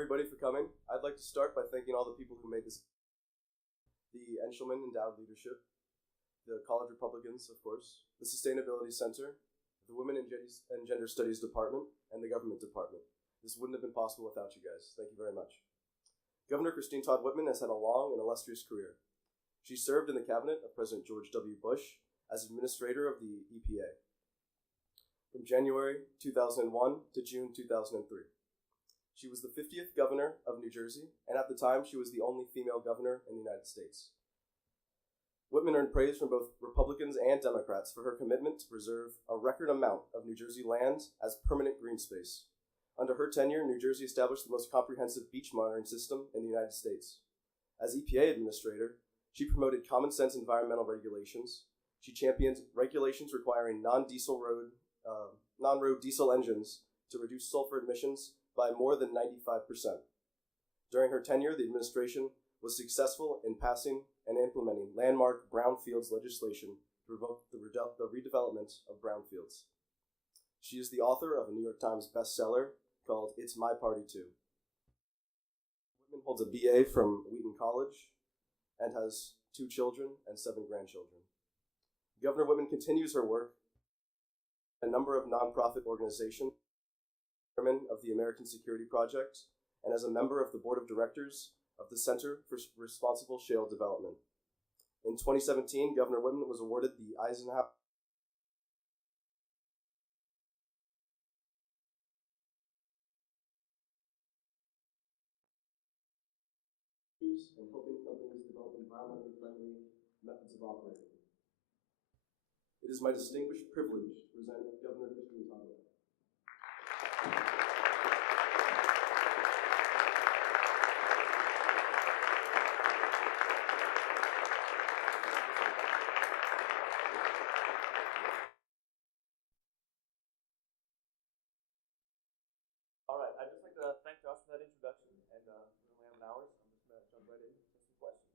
everybody for coming. I'd like to start by thanking all the people who made this. The Enchelman Endowed Leadership, the College Republicans, of course, the Sustainability Center, the Women and Gender Studies Department, and the Government Department. This wouldn't have been possible without you guys. Thank you very much. Governor Christine Todd Whitman has had a long and illustrious career. She served in the cabinet of President George W. Bush as administrator of the EPA from January 2001 to June 2003. She was the 50th governor of New Jersey, and at the time, she was the only female governor in the United States. Whitman earned praise from both Republicans and Democrats for her commitment to preserve a record amount of New Jersey land as permanent green space. Under her tenure, New Jersey established the most comprehensive beach monitoring system in the United States. As EPA administrator, she promoted common sense environmental regulations. She championed regulations requiring non-road diesel engines to reduce sulfur emissions by more than 95%. During her tenure, the administration was successful in passing and implementing landmark brownfields legislation to promote the redevelopment of brownfields. She is the author of a New York Times bestseller called It's My Party Too. Whitman holds a BA from Wheaton College and has 2 children and 7 grandchildren. Governor Whitman continues her work in a number of nonprofit organizations, chairman of the American Security Project, and as a member of the board of directors of the Center for Responsible Shale Development. In 2017, Governor Whitman was awarded the Eisenhower in helping companies develop environmentally friendly methods of operating. It is my distinguished privilege to present Governor Christine Todd Whitman. All right, I'd just like to thank Josh for that introduction, and we only have an hour, so I'm just going to jump right in with some questions.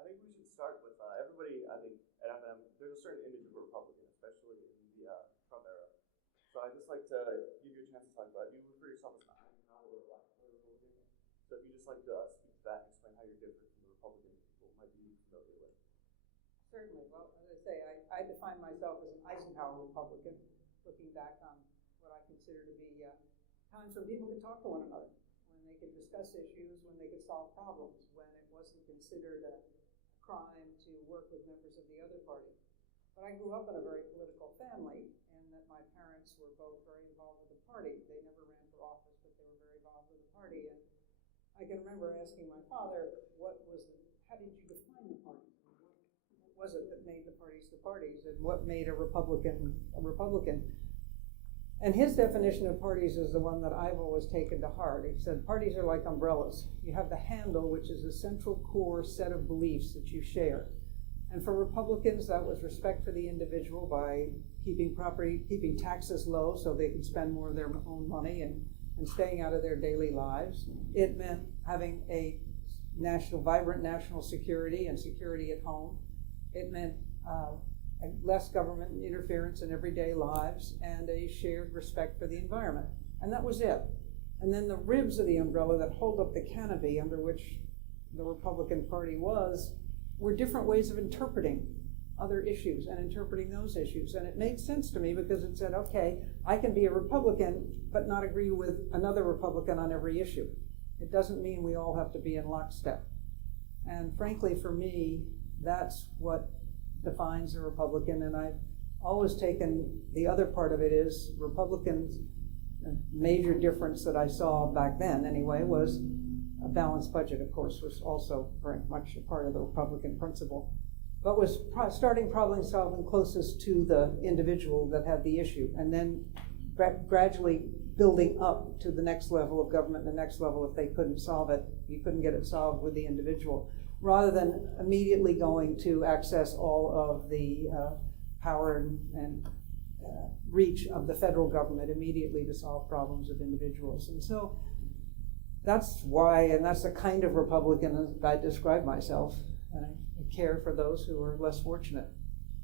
I think we should start with everybody. I think at FM, there's a certain image of a Republican, especially in the Trump era. So I'd just like to give you a chance to talk about it. You refer yourself as an Eisenhower or a Black Republican. So if you just like to speak to that and explain how you're different from the Republicans people might be familiar with. Certainly. Well, as I say, I define myself as an Eisenhower Republican, looking back on what I consider to be times when people could talk to one another, when they could discuss issues, when they could solve problems, when it wasn't considered a crime to work with members of the other party. But I grew up in a very political family, and that my parents were both very involved with the party. They never ran for office, but they were very involved with the party. And I can remember asking my father, how did you define the party? What was it that made the parties, and what made a Republican a Republican? And his definition of parties is the one that I've always taken to heart. He said, parties are like umbrellas. You have the handle, which is a central core set of beliefs that you share. And for Republicans, that was respect for the individual by keeping taxes low so they could spend more of their own money and staying out of their daily lives. It meant having a vibrant national security and security at home. It meant less government interference in everyday lives, and a shared respect for the environment. And that was it. And then the ribs of the umbrella that hold up the canopy under which the Republican Party were different ways of interpreting other issues and interpreting those issues. And it made sense to me because it said, okay, I can be a Republican but not agree with another Republican on every issue. It doesn't mean we all have to be in lockstep. And frankly, for me, that's what defines a Republican, and I've always taken the other part of it is Republicans. A major difference that I saw back then, anyway, was a balanced budget, of course, was also very much a part of the Republican principle, but was starting problem solving closest to the individual that had the issue, and then gradually building up to the next level of government, the next level if they couldn't solve it, you couldn't get it solved with the individual, rather than immediately going to access all of the power and reach of the federal government immediately to solve problems of individuals. And so that's why, and that's the kind of Republican I describe myself, and I care for those who are less fortunate.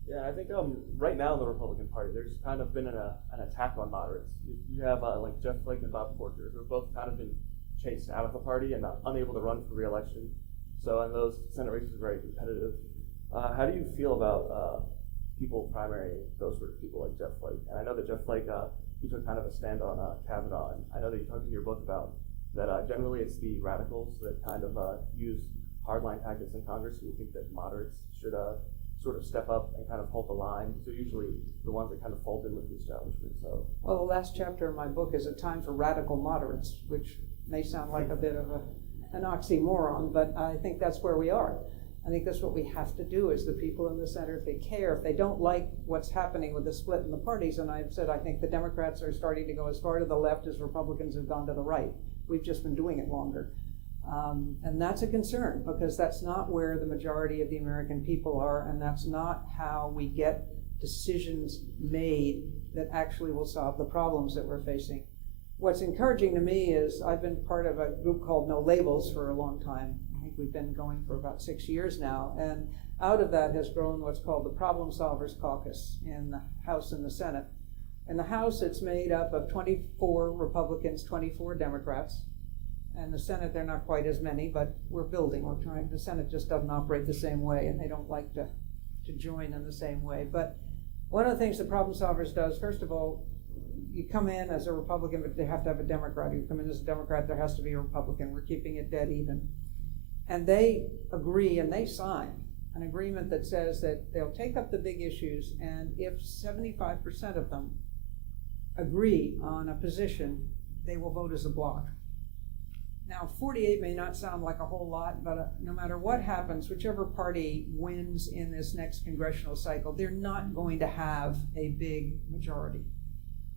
Yeah, I think right now in the Republican Party, there's kind of been an attack on moderates. You have like Jeff Flake and Bob Corker, who have both kind of been chased out of the party and unable to run for re-election. So, and those Senate races are very competitive. How do you feel about people primarying those sort of people like Jeff Flake? And I know that Jeff Flake, he took kind of a stand on Kavanaugh, and I know that you talked in your book about that generally it's the radicals that kind of use hardline tactics in Congress, and you think that moderates should sort of step up and kind of hold the line. So usually the ones that kind of fold in with the establishment. So, well, the last chapter of my book is A Time for Radical Moderates, which may sound like a bit of an oxymoron, but I think that's where we are. I think that's what we have to do as the people in the center, if they care, if they don't like what's happening with the split in the parties, and I've said I think the Democrats are starting to go as far to the left as Republicans have gone to the right. We've just been doing it longer. And that's a concern, because that's not where the majority of the American people are, and that's not how we get decisions made that actually will solve the problems that we're facing. What's encouraging to me is I've been part of a group called No Labels for a long time. I think we've been going for about 6 years now, and out of that has grown what's called the Problem Solvers Caucus in the House and the Senate. In the House, it's made up of 24 Republicans, 24 Democrats. And the Senate, they're not quite as many, but we're building. We're trying. The Senate just doesn't operate the same way, and they don't like to join in the same way. But one of the things the Problem Solvers does, first of all, you come in as a Republican, but they have to have a Democrat. You come in as a Democrat, there has to be a Republican. We're keeping it dead even. And they agree and they sign an agreement that says that they'll take up the big issues, and if 75% of them agree on a position, they will vote as a bloc. Now, 48 may not sound like a whole lot, but no matter what happens, whichever party wins in this next congressional cycle, they're not going to have a big majority.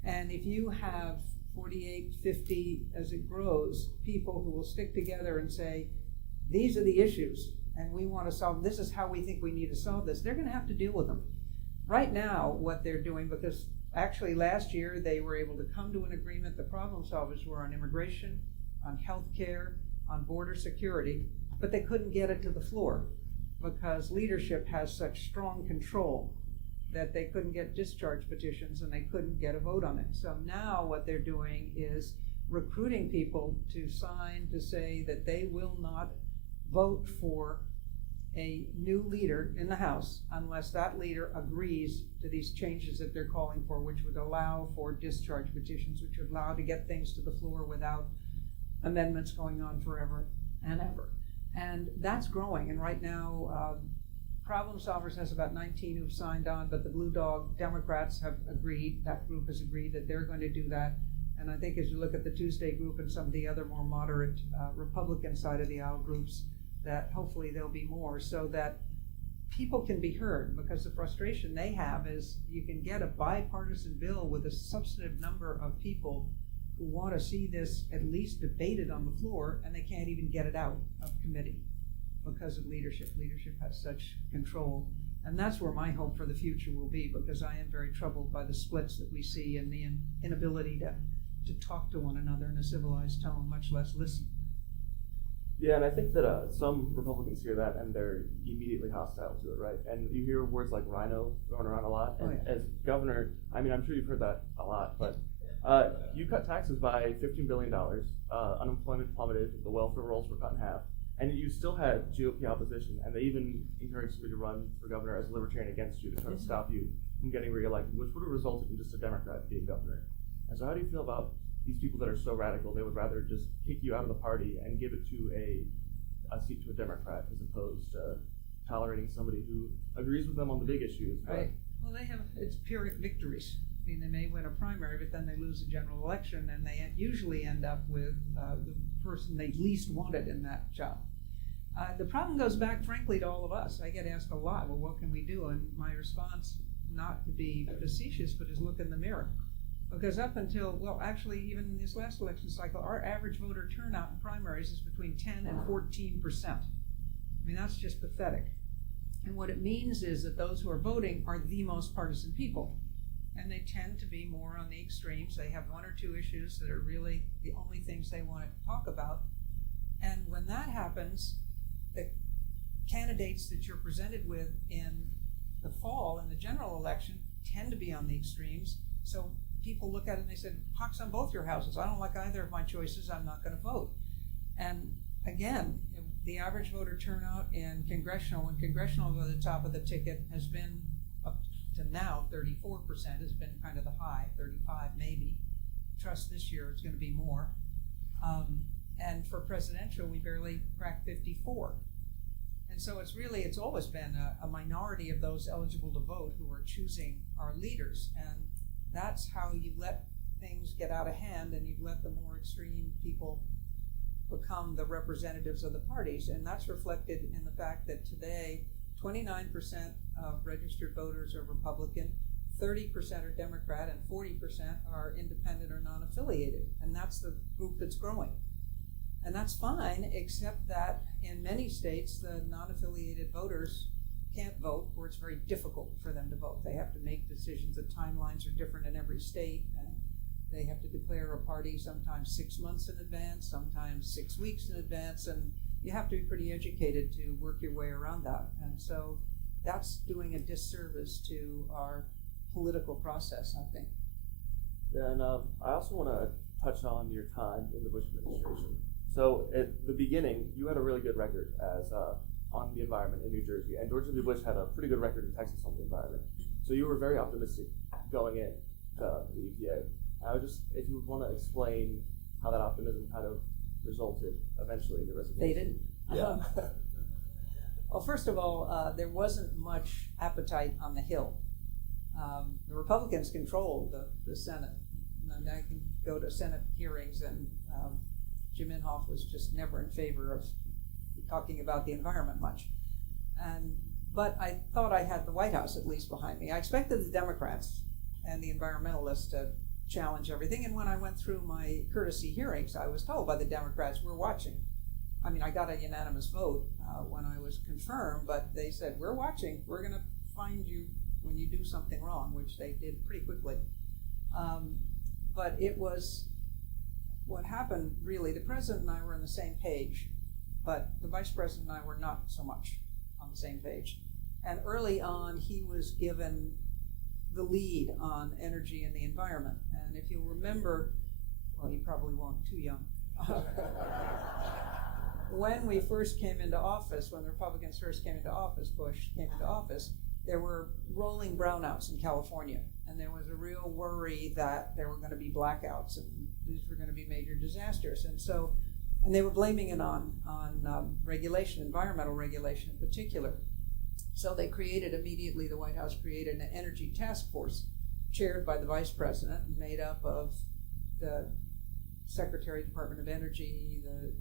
And if you have 48, 50, as it grows, people who will stick together and say, these are the issues, and we want to solve, this is how we think we need to solve this, they're going to have to deal with them. Right now, what they're doing, because actually last year they were able to come to an agreement, the problem solvers were on immigration, on health care, on border security, but they couldn't get it to the floor because leadership has such strong control that they couldn't get discharge petitions and they couldn't get a vote on it. So now what they're doing is recruiting people to sign to say that they will not vote for a new leader in the House unless that leader agrees to these changes that they're calling for, which would allow for discharge petitions, which would allow to get things to the floor without amendments going on forever and ever. And that's growing, and right now Problem Solvers has about 19 who've signed on, but the Blue Dog Democrats have agreed, that group has agreed that they're going to do that. And I think as you look at the Tuesday group and some of the other more moderate Republican side of the aisle groups, that hopefully there'll be more so that people can be heard, because the frustration they have is you can get a bipartisan bill with a substantive number of people who want to see this at least debated on the floor, and they can't even get it out of committee because of leadership. Leadership has such control. And that's where my hope for the future will be, because I am very troubled by the splits that we see and the inability to talk to one another in a civilized tone, much less listen. Yeah, and I think that some Republicans hear that and they're immediately hostile to it, right? And you hear words like rhino thrown around a lot. And as governor, I mean, I'm sure you've heard that a lot, but you cut taxes by $15 billion, unemployment plummeted, the welfare rolls were cut in half, and you still had GOP opposition, and they even encouraged somebody to run for governor as a libertarian against you to try to stop you from getting reelected, which would have resulted in just a Democrat being governor. And so how do you feel about these people that are so radical, they would rather just kick you out of the party and give it to a seat to a Democrat as opposed to tolerating somebody who agrees with them on the big issues? Right. Well, it's Pyrrhic victories. I mean, they may win a primary, but then they lose a general election, and they usually end up with the person they least wanted in that job. The problem goes back, frankly, to all of us. I get asked a lot, well, what can we do? And my response, not to be facetious, but is look in the mirror. Because up until, well, actually, even in this last election cycle, our average voter turnout in primaries is between 10 and 14%. I mean, that's just pathetic. And what it means is that those who are voting are the most partisan people. And they tend to be more on the extremes. They have one or two issues that are really the only things they want to talk about. And when that happens, the candidates that you're presented with in the fall, in the general election, tend to be on the extremes. So people look at it and they said, pox on both your houses. I don't like either of my choices. I'm not going to vote. And again, the average voter turnout in congressional, when congressional was at the top of the ticket, has been up to now 34% has been kind of the high, 35 maybe. Trust this year it's going to be more. And for presidential, we barely cracked 54. And so it's always been a minority of those eligible to vote who are choosing our leaders. And that's how you let things get out of hand, and you let the more extreme people become the representatives of the parties. And that's reflected in the fact that today 29% of registered voters are Republican, 30% are Democrat, and 40% are independent or non-affiliated. And that's the group that's growing. And that's fine, except that in many states, the non-affiliated voters can't vote, or it's very difficult for them to vote. They have to make decisions. The timelines are different in every state, and they have to declare a party sometimes 6 months in advance, sometimes 6 weeks in advance, and you have to be pretty educated to work your way around that. And so that's doing a disservice to our political process, I think. Yeah, and I also want to touch on your time in the Bush administration. So at the beginning, you had a really good record as on the environment in New Jersey, and George W. Bush had a pretty good record in Texas on the environment. So you were very optimistic going in to the EPA. I would just, if you would want to explain how that optimism kind of resulted eventually in your resignation. They didn't. Yeah. Well, first of all, there wasn't much appetite on the Hill. The Republicans controlled the Senate. And I can go to Senate hearings, and Jim Inhofe was just never in favor of talking about the environment much. But I thought I had the White House at least behind me. I expected the Democrats and the environmentalists to challenge everything. And when I went through my courtesy hearings, I was told by the Democrats, we're watching. I mean, I got a unanimous vote when I was confirmed, but they said, we're watching. We're going to find you when you do something wrong, which they did pretty quickly. But it was what happened, really. The president and I were on the same page, but the vice president and I were not so much on the same page. And early on, he was given the lead on energy and the environment. And if you remember, well, you probably won't, too young. When we first came into office, when the Republicans first came into office, Bush came into office, there were rolling brownouts in California. And there was a real worry that there were going to be blackouts, and these were going to be major disasters. And they were blaming it on regulation, environmental regulation in particular. So they created immediately, the White House created an energy task force chaired by the vice president and made up of the Secretary, Department of Energy, the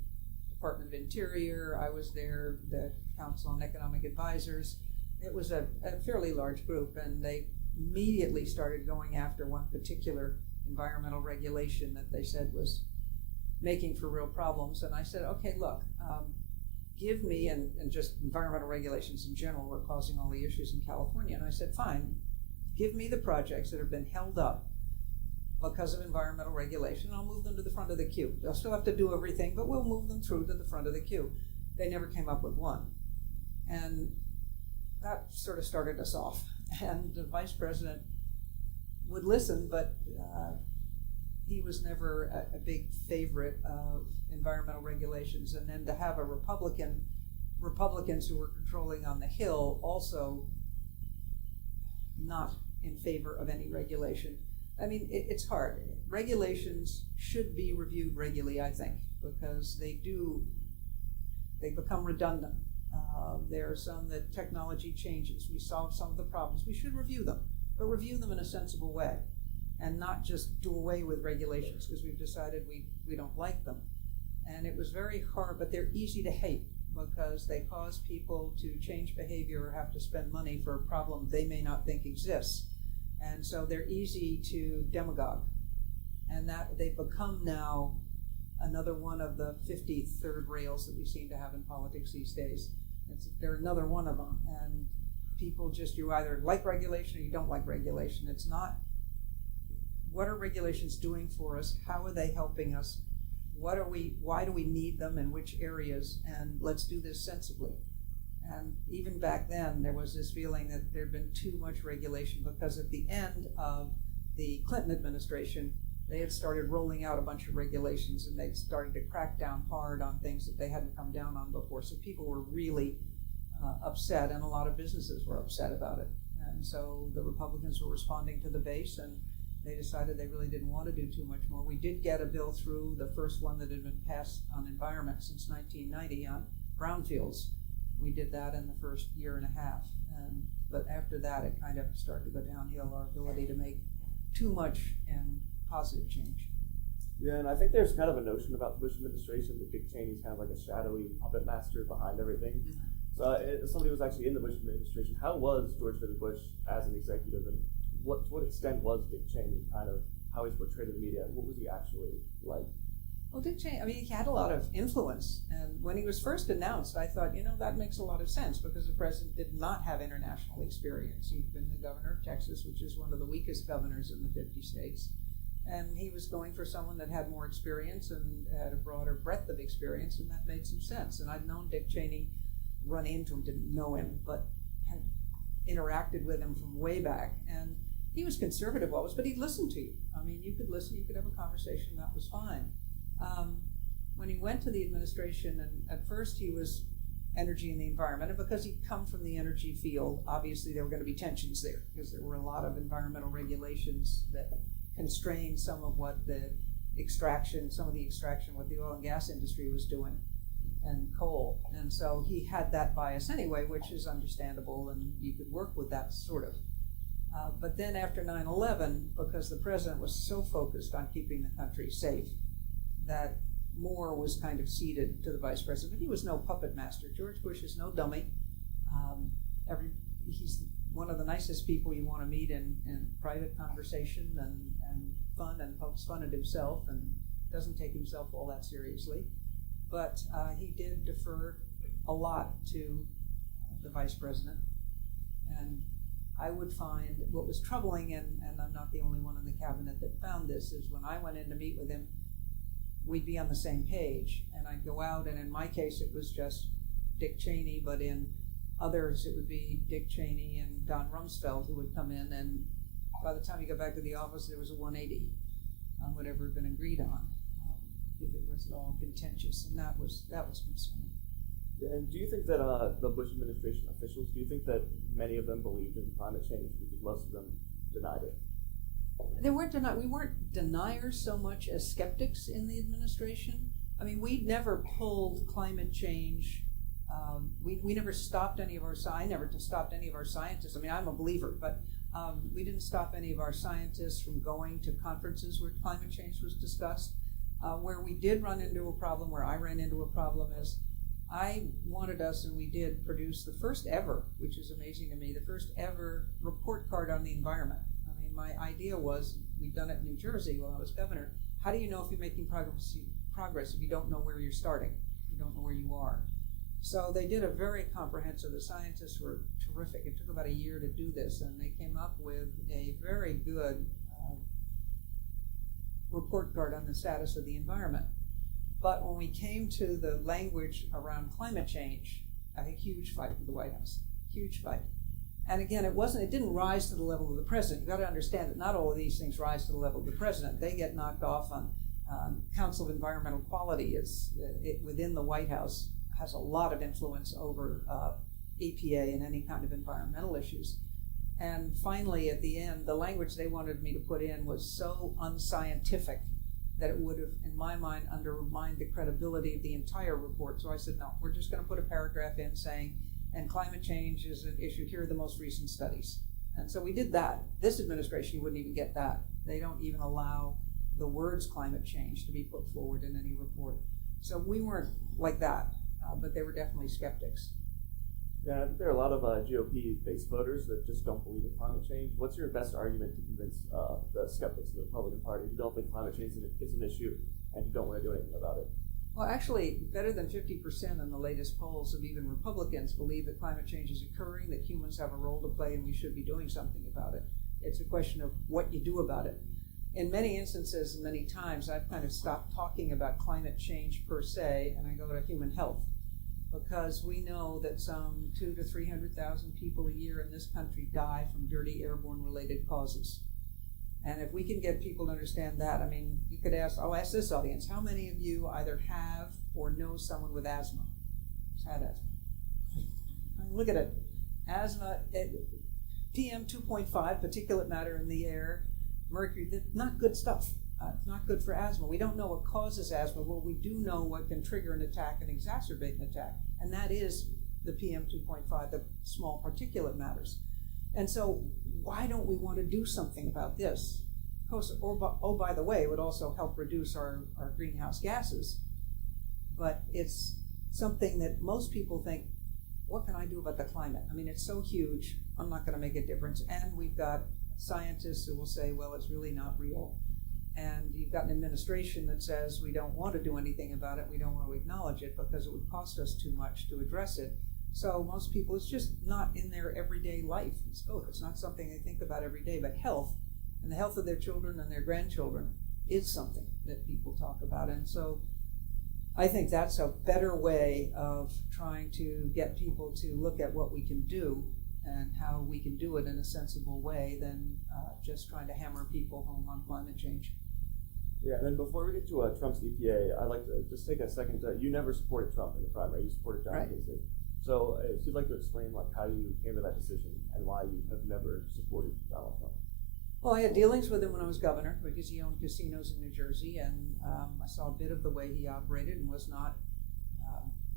Department of Interior. I was there, the Council on Economic Advisors. It was a fairly large group, and they immediately started going after one particular environmental regulation that they said was making for real problems. And I said, okay, look, give me, and just environmental regulations in general were causing all the issues in California. And I said, fine, give me the projects that have been held up because of environmental regulation, and I'll move them to the front of the queue. They'll still have to do everything, but we'll move them through to the front of the queue. They never came up with one. And that sort of started us off. And the vice president would listen, but he was never a big favorite of environmental regulations. And then to have Republicans who were controlling on the Hill also not in favor of any regulation. I mean, it's hard. Regulations should be reviewed regularly, I think, because they become redundant. There are some that technology changes. We solve some of the problems. We should review them, but review them in a sensible way and not just do away with regulations because we've decided we don't like them. And it was very hard, but they're easy to hate because they cause people to change behavior or have to spend money for a problem they may not think exists. And so they're easy to demagogue. And that they've become now another one of the 53rd rails that we seem to have in politics these days. They're another one of them. And people you either like regulation or you don't like regulation. It's not, what are regulations doing for us? How are they helping us? Why do we need them in which areas? And let's do this sensibly. And even back then, there was this feeling that there'd been too much regulation because at the end of the Clinton administration, They had started rolling out a bunch of regulations, and they'd started to crack down hard on things that they hadn't come down on before. So people were really upset, and a lot of businesses were upset about it. And so the Republicans were responding to the base, and they decided they really didn't want to do too much more. We did get a bill through, the first one that had been passed on environment since 1990 on brownfields. We did that in the first year and a half. But after that, it kind of started to go downhill, our ability to make too much in positive change. Yeah, and I think there's kind of a notion about the Bush administration that Dick Cheney's kind of like a shadowy puppet master behind everything. Mm-hmm. So as somebody who was actually in the Bush administration, how was George W. Bush as an executive, and to what extent was Dick Cheney kind of how he's portrayed in the media, and what was he actually like? Well, Dick Cheney, I mean, he had a lot of influence, and when he was first announced, I thought, that makes a lot of sense, because the president did not have international experience. He'd been the governor of Texas, which is one of the weakest governors in the 50 states, and he was going for someone that had more experience and had a broader breadth of experience, and that made some sense. And I'd known Dick Cheney, run into him, didn't know him, but had interacted with him from way back, and he was conservative always, but he'd listen to you. I mean, you could listen, you could have a conversation, that was fine. When he went to the administration, and at first he was energy and the environment, and because he'd come from the energy field, obviously there were going to be tensions there, because there were a lot of environmental regulations that constrained some of what the extraction, what the oil and gas industry was doing, and coal. And so he had that bias anyway, which is understandable, and you could work with that sort of. But then after 9/11, because the president was so focused on keeping the country safe, that more was kind of ceded to the vice president. But he was no puppet master. George Bush is no dummy. He's one of the nicest people you want to meet in private conversation, and fun, and pokes fun at himself, and doesn't take himself all that seriously. But he did defer a lot to the vice president. And I would find what was troubling, and I'm not the only one in the cabinet that found this, is when I went in to meet with him, we'd be on the same page, and I'd go out, and in my case it was just Dick Cheney, but in others it would be Dick Cheney and Don Rumsfeld who would come in, and by the time you got back to the office there was a 180 on whatever had been agreed on, if it was at all contentious, and that was concerning. And do you think that the Bush administration officials, do you think that many of them believed in climate change, because most of them denied it? We weren't deniers so much as skeptics in the administration. I mean, we never pulled climate change. We never stopped any of our I never stopped any of our scientists. I mean, I'm a believer, but we didn't stop any of our scientists from going to conferences where climate change was discussed. Where we did run into a problem, where I ran into a problem, is I wanted us, and we did, produce the first ever, which is amazing to me, the first ever report card on the environment. I mean, my idea was, we'd done it in New Jersey while I was governor. How do you know if you're making progress if you don't know where you're starting? You don't know where you are. So they did a very comprehensive, the scientists were terrific. It took about a year to do this, and they came up with a very good report card on the status of the environment. But when we came to the language around climate change, a huge fight with the White House, huge fight. And again, it didn't rise to the level of the president. You've got to understand that not all of these things rise to the level of the president. They get knocked off on Council of Environmental Quality within the White House has a lot of influence over EPA and any kind of environmental issues. And finally, at the end, the language they wanted me to put in was so unscientific that it would have, in my mind, undermined the credibility of the entire report. So I said, no, we're just going to put a paragraph in saying, and climate change is an issue. Here are the most recent studies. And so we did that. This administration, you wouldn't even get that. They don't even allow the words climate change to be put forward in any report. So we weren't like that, but they were definitely skeptics. Yeah, I think there are a lot of GOP-based voters that just don't believe in climate change. What's your best argument to convince the skeptics of the Republican Party who don't think climate change is an issue and who don't want to do anything about it? Well, actually, better than 50% in the latest polls of even Republicans believe that climate change is occurring, that humans have a role to play, and we should be doing something about it. It's a question of what you do about it. In many instances, many times, I've kind of stopped talking about climate change per se, and I go to human health, because we know that some 200,000 to 300,000 people a year in this country die from dirty airborne related causes. And if we can get people to understand that, I mean, you could ask, I'll ask this audience, how many of you either have or know someone with asthma? Who's had asthma? I mean, look at it. Asthma, PM 2.5, particulate matter in the air, mercury, not good stuff. It's not good for asthma. We don't know what causes asthma, but we do know what can trigger an attack and exacerbate an attack. And that is the PM 2.5, the small particulate matters. And so why don't we want to do something about this? Oh, by the way, it would also help reduce our greenhouse gases. But it's something that most people think, what can I do about the climate? I mean, it's so huge, I'm not going to make a difference. And we've got scientists who will say, well, it's really not real. And you've got an administration that says we don't want to do anything about it, we don't want to acknowledge it because it would cost us too much to address it. So most people, it's just not in their everyday life. It's not something they think about every day, but health and the health of their children and their grandchildren is something that people talk about. And so I think that's a better way of trying to get people to look at what we can do and how we can do it in a sensible way than just trying to hammer people home on climate change. Yeah, and then before we get to Trump's EPA, I'd like to just take a second to, you never supported Trump in the primary, you supported John Kasich. So if you'd like to explain how you came to that decision and why you have never supported Donald Trump. Well, I had dealings with him when I was governor because he owned casinos in New Jersey, and I saw a bit of the way he operated and was not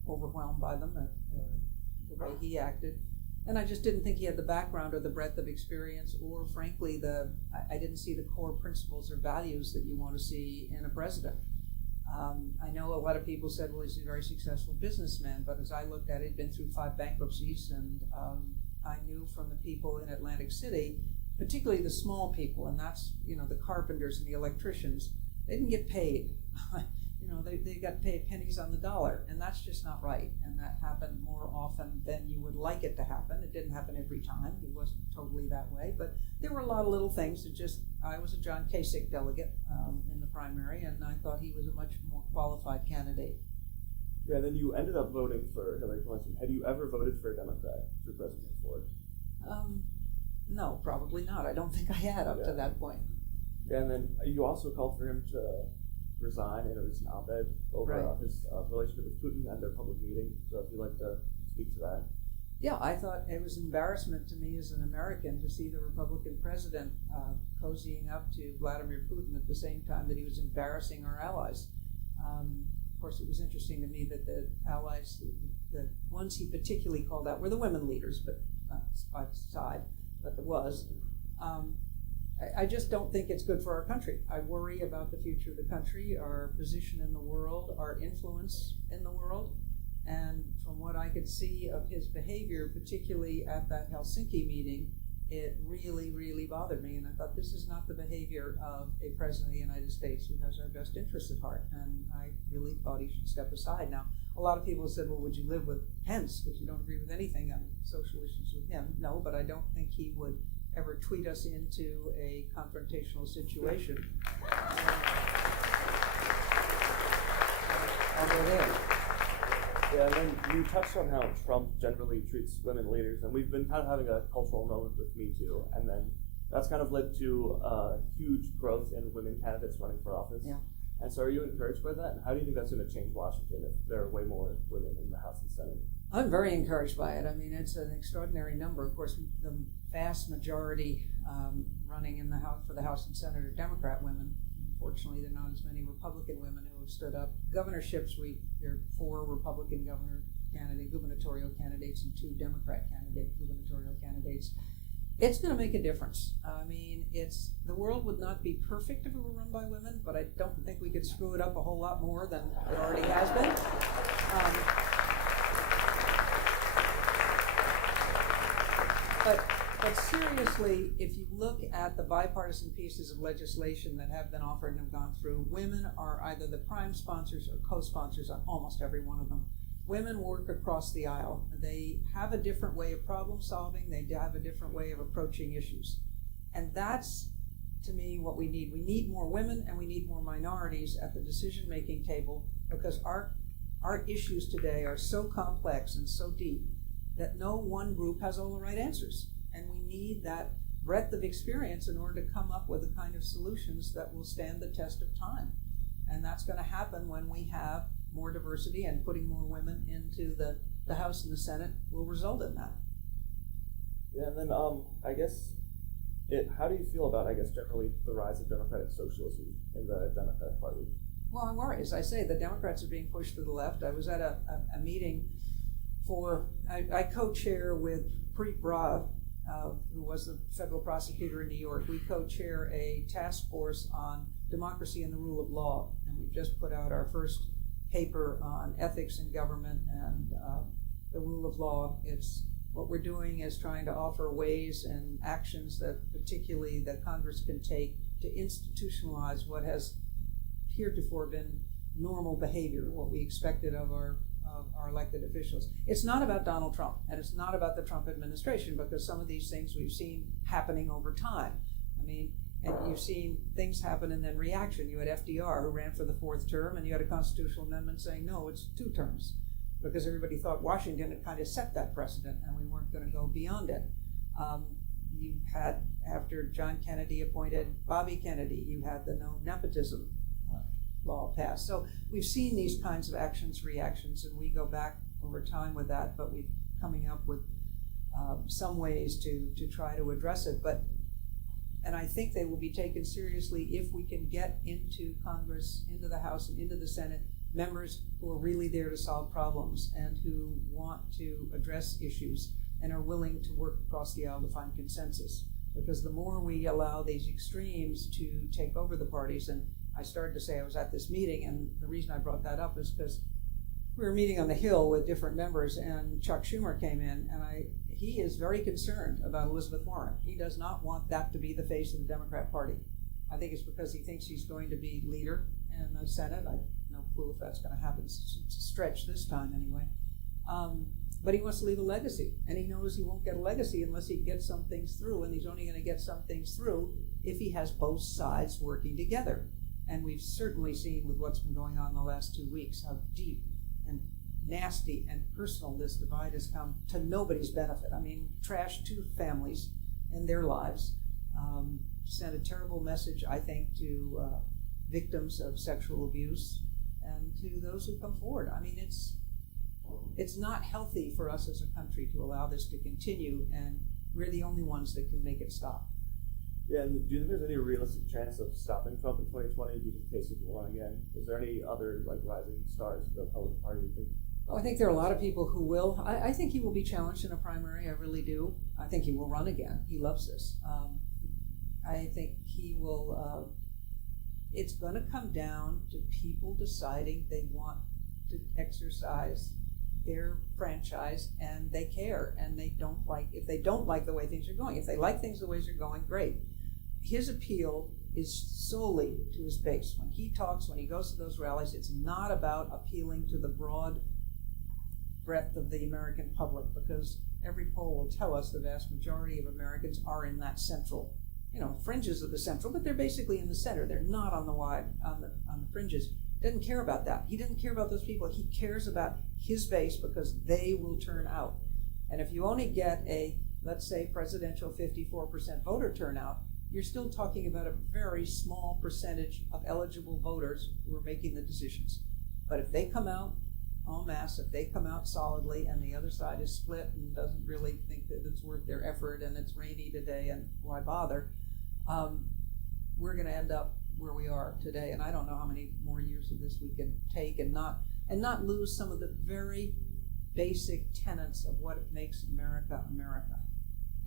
overwhelmed by them, the way he acted. And I just didn't think he had the background or the breadth of experience, or frankly, I didn't see the core principles or values that you want to see in a president. I know a lot of people said, well, he's a very successful businessman, but as I looked at it, he'd been through 5 bankruptcies, and I knew from the people in Atlantic City, particularly the small people, and that's, the carpenters and the electricians, they didn't get paid. They got paid pennies on the dollar, and that's just not right. And that happened more often than you would like it to happen. It didn't happen every time. He wasn't totally that way, but there were a lot of little things that I was a John Kasich delegate in the primary, and I thought he was a much more qualified candidate. Yeah, then you ended up voting for Hillary Clinton. Had you ever voted for a Democrat for president before? No, probably not. I don't think I had up to that point. Yeah, and then you also called for him to resign in a recent op-ed over his relationship with Putin and their public meeting. So if you'd like to speak to that. Yeah, I thought it was an embarrassment to me as an American to see the Republican president cozying up to Vladimir Putin at the same time that he was embarrassing our allies. Of course, it was interesting to me that the allies, the ones he particularly called out were the women leaders, but by the side, but there was. I just don't think it's good for our country. I worry about the future of the country, our position in the world, our influence in the world. And from what I could see of his behavior, particularly at that Helsinki meeting, it really, really bothered me. And I thought, this is not the behavior of a president of the United States who has our best interests at heart. And I really thought he should step aside. Now, a lot of people said, well, would you live with Pence because you don't agree with anything on social issues with him? No, but I don't think he would ever tweet us into a confrontational situation. I'll go there. Yeah, and then you touched on how Trump generally treats women leaders, and we've been kind of having a cultural moment with Me Too, and then that's kind of led to huge growth in women candidates running for office. Yeah. And so are you encouraged by that? And how do you think that's going to change Washington if there are way more women in the House and Senate? I'm very encouraged by it. I mean, it's an extraordinary number. Of course, the vast majority running in the House for the House and Senate are Democrat women. Unfortunately, there are not as many Republican women who have stood up. Governorships, there are 4 Republican gubernatorial candidates and 2 Democrat gubernatorial candidates. It's going to make a difference. I mean, the world would not be perfect if it were run by women, but I don't think we could screw it up a whole lot more than it already has been. But seriously, if you look at the bipartisan pieces of legislation that have been offered and have gone through, women are either the prime sponsors or co-sponsors on almost every one of them. Women work across the aisle. They have a different way of problem solving. They have a different way of approaching issues. And that's, to me, what we need. We need more women and we need more minorities at the decision-making table because our issues today are so complex and so deep that no one group has all the right answers. And we need that breadth of experience in order to come up with the kind of solutions that will stand the test of time. And that's going to happen when we have more diversity, and putting more women into the House and the Senate will result in that. Yeah, and then I guess, how do you feel about, generally the rise of democratic socialism in the Democratic Party? Well, I'm worried. As I say, the Democrats are being pushed to the left. I was at a meeting I co-chair with Preet Bra, who was the federal prosecutor in New York. We co-chair a task force on democracy and the rule of law, and we've just put out our first paper on ethics in government and the rule of law. What we're doing is trying to offer ways and actions that particularly that Congress can take to institutionalize what has heretofore been normal behavior, what we expected of our elected officials. It's not about Donald Trump, and it's not about the Trump administration, because some of these things we've seen happening over time. I mean, and you've seen things happen and then reaction. You had FDR, who ran for the 4th term, and you had a constitutional amendment saying, no, it's 2 terms, because everybody thought Washington had kind of set that precedent, and we weren't going to go beyond it. You had, after John Kennedy appointed Bobby Kennedy, you had the no nepotism law passed. So we've seen these kinds of actions, reactions, and we go back over time with that, but we're coming up with some ways to try to address it. And I think they will be taken seriously if we can get into Congress, into the House, and into the Senate, members who are really there to solve problems and who want to address issues and are willing to work across the aisle to find consensus. Because the more we allow these extremes to take over the parties, and I started to say I was at this meeting, and the reason I brought that up is because we were meeting on the Hill with different members, and Chuck Schumer came in, and he is very concerned about Elizabeth Warren. He does not want that to be the face of the Democrat Party. I think it's because he thinks he's going to be leader in the Senate. I have no clue if that's going to happen. It's a stretch this time anyway. But he wants to leave a legacy, and he knows he won't get a legacy unless he gets some things through, and he's only going to get some things through if he has both sides working together. And we've certainly seen with what's been going on the last 2 weeks how deep and nasty and personal this divide has come, to nobody's benefit. I mean, trash 2 families and their lives, sent a terrible message, I think, to victims of sexual abuse and to those who come forward. I mean, it's not healthy for us as a country to allow this to continue, and we're the only ones that can make it stop. Yeah, and do you think there's any realistic chance of stopping Trump in 2020? Do you think Casey will run again? Is there any other rising stars in the Republican Party, you think? Well, I think there are a lot of people who will. I think he will be challenged in a primary. I really do. I think he will run again. He loves this. I think he will. It's going to come down to people deciding they want to exercise their franchise, and they care, and they don't like, if they don't like the way things are going. If they like things the way they're going, great. His appeal is solely to his base. When he talks, when he goes to those rallies, it's not about appealing to the broad breadth of the American public, because every poll will tell us the vast majority of Americans are in that central, fringes of the central, but they're basically in the center. They're not on the fringes. Doesn't care about that. He doesn't care about those people. He cares about his base, because they will turn out. And if you only get a, let's say, presidential 54% voter turnout, you're still talking about a very small percentage of eligible voters who are making the decisions. But if they come out en masse, if they come out solidly, and the other side is split and doesn't really think that it's worth their effort, and it's rainy today and why bother, we're going to end up where we are today. And I don't know how many more years of this we can take and not lose some of the very basic tenets of what makes America America,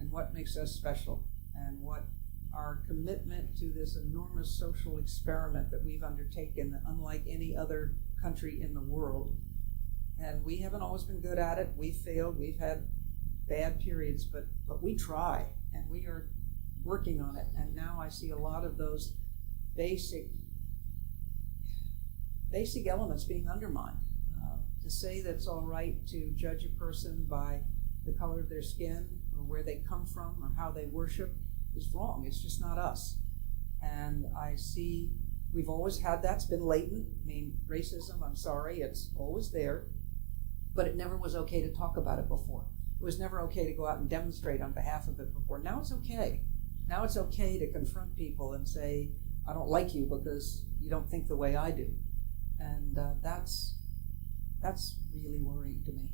and what makes us special, and what our commitment to this enormous social experiment that we've undertaken, unlike any other country in the world. And we haven't always been good at it. We've failed. We've had bad periods, but we try, and we are working on it. And now I see a lot of those basic elements being undermined. To say that it's all right to judge a person by the color of their skin, or where they come from, or how they worship, is wrong. It's just not us. And I see we've always had that. It's been latent. I mean, racism, I'm sorry, it's always there. But it never was okay to talk about it before. It was never okay to go out and demonstrate on behalf of it before. Now it's okay. Now it's okay to confront people and say, I don't like you because you don't think the way I do. And that's really worrying to me.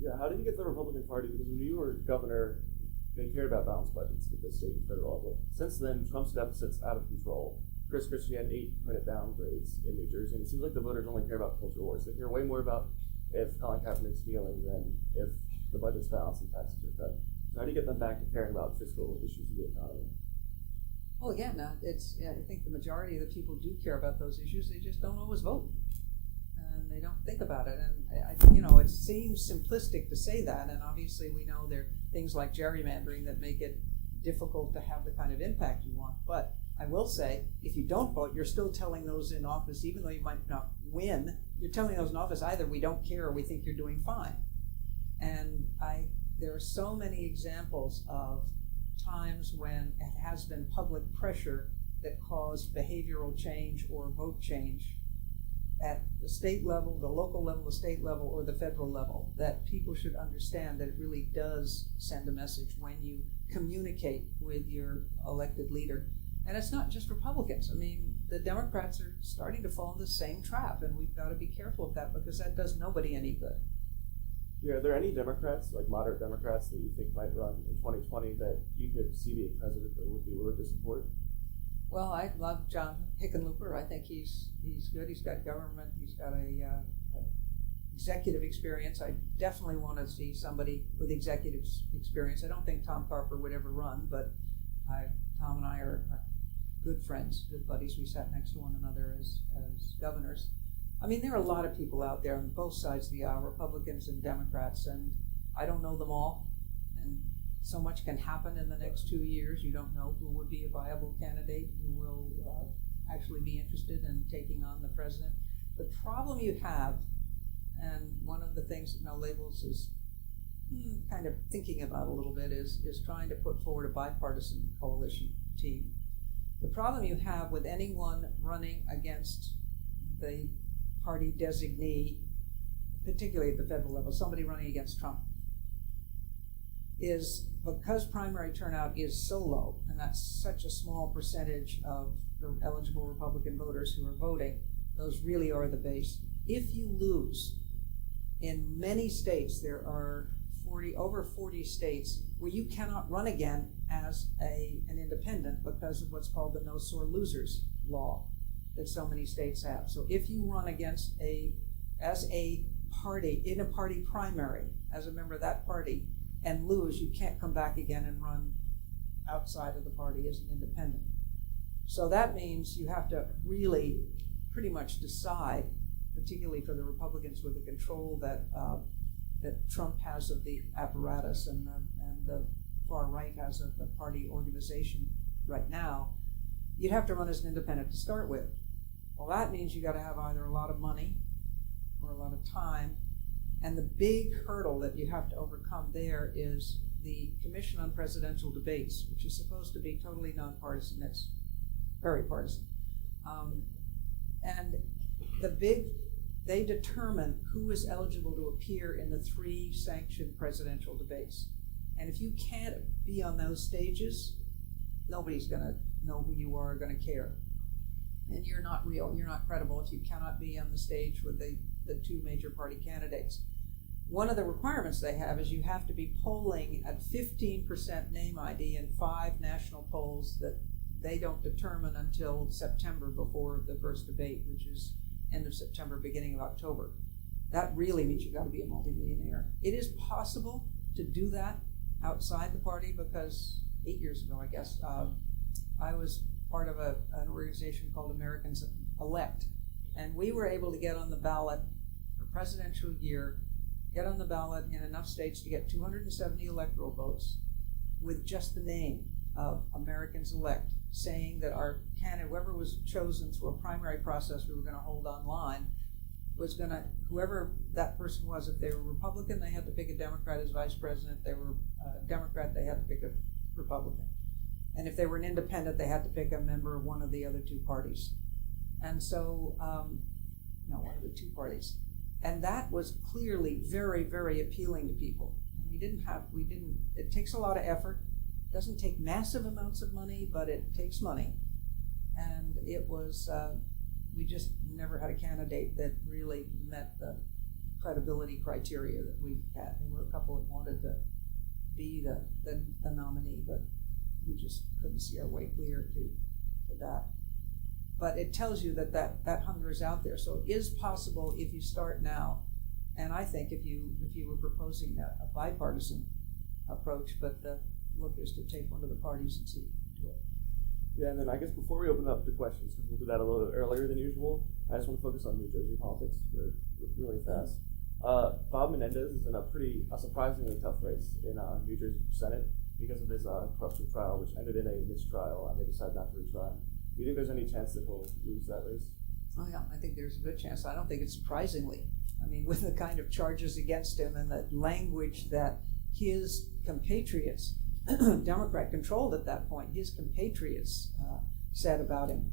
Yeah, how did you get the Republican Party? Because when you were governor, they cared about balanced budgets at the state and federal level. Since then, Trump's deficit's out of control. Chris Christie had 8 credit downgrades in New Jersey, and it seems like the voters only care about culture wars. They care way more about if Colin Kaepernick's healing than if the budget's balanced and taxes are cut. So how do you get them back to caring about fiscal issues of the economy? Well, again, I think the majority of the people do care about those issues. They just don't always vote, and they don't think about it. And it seems simplistic to say that. And obviously, we know there are things like gerrymandering that make it difficult to have the kind of impact you want. But I will say, if you don't vote, you're still telling those in office, even though you might not win, you're telling those in office either we don't care or we think you're doing fine. And there are so many examples of times when it has been public pressure that caused behavioral change or vote change at the state level, the local level, the state level, or the federal level, that people should understand that it really does send a message when you communicate with your elected leader. And it's not just Republicans. I mean, the Democrats are starting to fall in the same trap, and we've got to be careful of that because that does nobody any good. Yeah, are there any Democrats, like moderate Democrats, that you think might run in 2020 that you could see being president or would be willing to support? Well, I love John Hickenlooper. I think he's good. He's got government. He's got a executive experience. I definitely want to see somebody with executive experience. I don't think Tom Carper would ever run, but Tom and I are good friends, good buddies. We sat next to one another as governors. I mean, there are a lot of people out there on both sides of the aisle, Republicans and Democrats, and I don't know them all. And so much can happen in the next 2 years. You don't know who would be a viable candidate, who will actually be interested in taking on the president. The problem you have, and one of the things that No Labels is kind of thinking about a little bit, is trying to put forward a bipartisan coalition team. The problem you have with anyone running against the party designee, particularly at the federal level, somebody running against Trump, is because primary turnout is so low, and that's such a small percentage of the eligible Republican voters who are voting, those really are the base. If you lose, in many states, there are over 40 states where you cannot run again as an independent because of what's called the no sore losers law that so many states have. So if you run against as a party, in a party primary, as a member of that party, and lose, you can't come back again and run outside of the party as an independent. So that means you have to really pretty much decide, particularly for the Republicans with the control that Trump has of the apparatus and the far right has of the party organization right now, you'd have to run as an independent to start with. Well, that means you got to have either a lot of money or a lot of time. And the big hurdle that you have to overcome there is the Commission on Presidential Debates, which is supposed to be totally nonpartisan. It's very partisan. And they determine who is eligible to appear in the 3 sanctioned presidential debates. And if you can't be on those stages, nobody's going to know who you are or going to care. And you're not real, you're not credible if you cannot be on the stage with the 2 major party candidates. One of the requirements they have is you have to be polling at 15% name ID in 5 national polls that they don't determine until September before the first debate, which is end of September, beginning of October. That really means you've got to be a multimillionaire. It is possible to do that outside the party because 8 years ago, I guess, I was part of an organization called Americans Elect, and we were able to get on the ballot for presidential year, get on the ballot in enough states to get 270 electoral votes with just the name of Americans Elect, saying that our candidate, whoever was chosen through a primary process we were going to hold online, was going to, whoever that person was, if they were Republican, they had to pick a Democrat as vice president. If they were Democrat, they had to pick a Republican. And if they were an independent, they had to pick a member of one of the other 2 parties. And so, one of the 2 parties. And that was clearly very, very appealing to people. And it takes a lot of effort. doesn't take massive amounts of money, but it takes money. And it was, we just never had a candidate that really met the credibility criteria that we've had. There were a couple that wanted to be the nominee, but we just couldn't see our way clear to that. But it tells you that hunger is out there. So it is possible if you start now. And I think if you were proposing a bipartisan approach, but the look is to take one of the parties and see if you can do it. Yeah, and then I guess before we open up to questions, because we'll do that a little bit earlier than usual, I just want to focus on New Jersey politics really fast. Bob Menendez is in a surprisingly tough race in New Jersey Senate because of his corruption trial, which ended in a mistrial, and they decided not to retry him. Do you think there's any chance that he'll lose that race? Oh yeah, I think there's a good chance. I don't think it's surprisingly. I mean, with the kind of charges against him and the language that his compatriots, Democrat controlled at that point, his compatriots said about him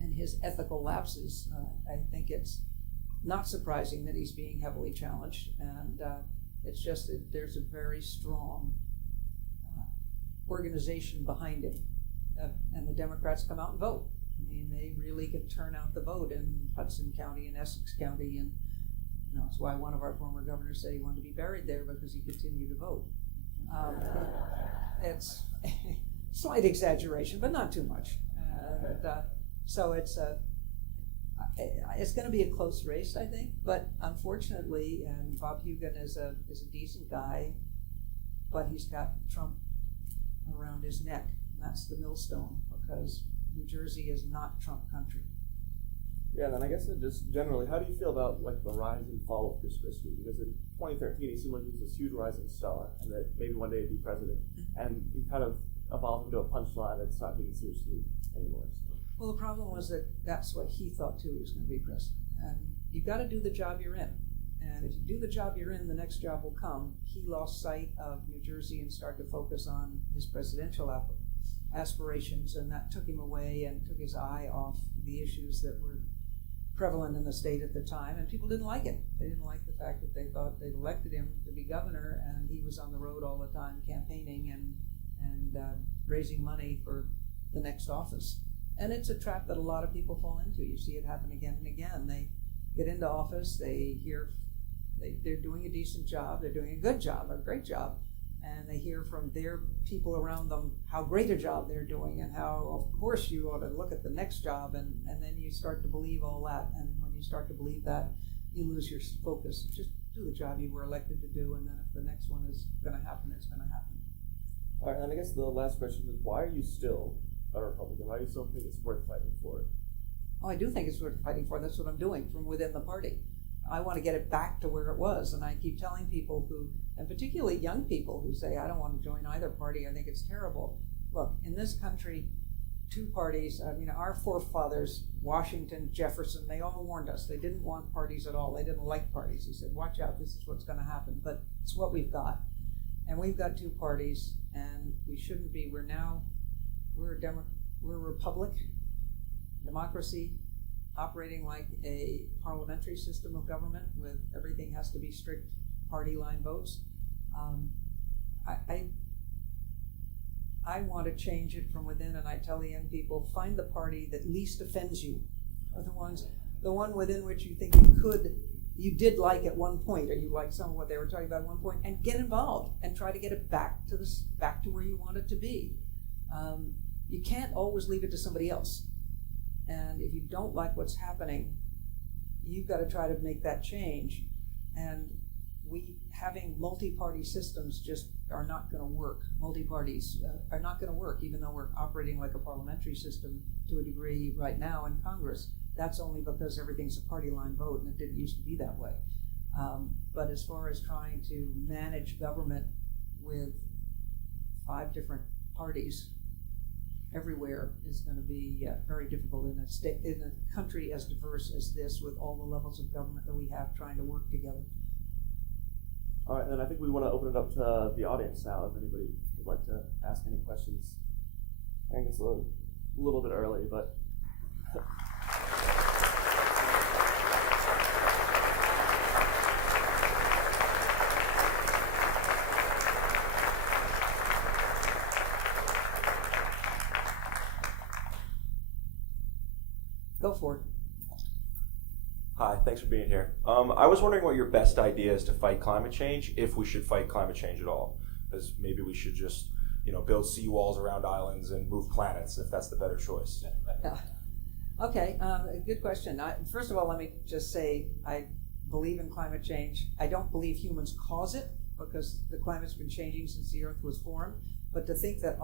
and his ethical lapses, I think it's not surprising that he's being heavily challenged. And it's just that there's a very strong organization behind him. And the Democrats come out and vote. I mean, they really can turn out the vote in Hudson County and Essex County, and that's why one of our former governors said he wanted to be buried there because he continued to vote. It's a slight exaggeration, but not too much. So it's going to be a close race, I think. But unfortunately, and Bob Hugin is a decent guy, but he's got Trump around his neck. That's the millstone, because New Jersey is not Trump country. Yeah, and then I guess just generally, how do you feel about like the rise and fall of Chris Christie? Because in 2013, he seemed like he was this huge rising star, and that maybe one day he'd be president. And he kind of evolved into a punchline that's not taken seriously anymore. So. Well, the problem was that that's what he thought too, he was going to be president. And you got to do the job you're in. And if you do the job you're in, the next job will come. He lost sight of New Jersey and started to focus on his presidential aspirations, and that took him away and took his eye off the issues that were prevalent in the state at the time, and people didn't like it. They didn't like the fact that they thought they'd elected him to be governor, and he was on the road all the time campaigning and raising money for the next office. And it's a trap that a lot of people fall into. You see it happen again and again. They get into office, they hear they're doing a decent job, they're doing a good job, a great job, and they hear from their people around them how great a job they're doing and how, of course, you ought to look at the next job, and then you start to believe all that. And when you start to believe that, you lose your focus. Just do the job you were elected to do, and then if the next one is going to happen, it's going to happen. All right, and I guess the last question is, why are you still a Republican? Why do you still think it's worth fighting for? Oh, I do think it's worth fighting for. That's what I'm doing from within the party. I want to get it back to where it was, and I keep telling people who, and particularly young people who say, I don't want to join either party, I think it's terrible. Look, in this country, two parties, our forefathers, Washington, Jefferson, they all warned us. They didn't want parties at all. They didn't like parties. He said, watch out, this is what's going to happen. But it's what we've got. And we've got two parties, and we shouldn't be. We're a republic, democracy, operating like a parliamentary system of government with everything has to be strict party line votes. I want to change it from within, and I tell the young people, find the party that least offends you, or the one within which you think you did like at one point, or you liked some of what they were talking about at one point, and get involved and try to get it back to where you want it to be. You can't always leave it to somebody else. And if you don't like what's happening, you've got to try to make that change. And having multi-party systems just are not going to work. Multi-parties are not going to work, even though we're operating like a parliamentary system to a degree right now in Congress. That's only because everything's a party line vote, and it didn't used to be that way. But as far as trying to manage government with 5 different parties everywhere is going to be very difficult in a country as diverse as this, with all the levels of government that we have trying to work together. All right, and then I think we want to open it up to the audience now, if anybody would like to ask any questions. I think it's a little bit early, but... Hi, thanks for being here. I was wondering what your best idea is to fight climate change, if we should fight climate change at all. Because maybe we should just, build seawalls around islands and move planets, if that's the better choice. Okay, good question. First of all, let me just say I believe in climate change. I don't believe humans cause it, because the climate's been changing since the Earth was formed. But to think that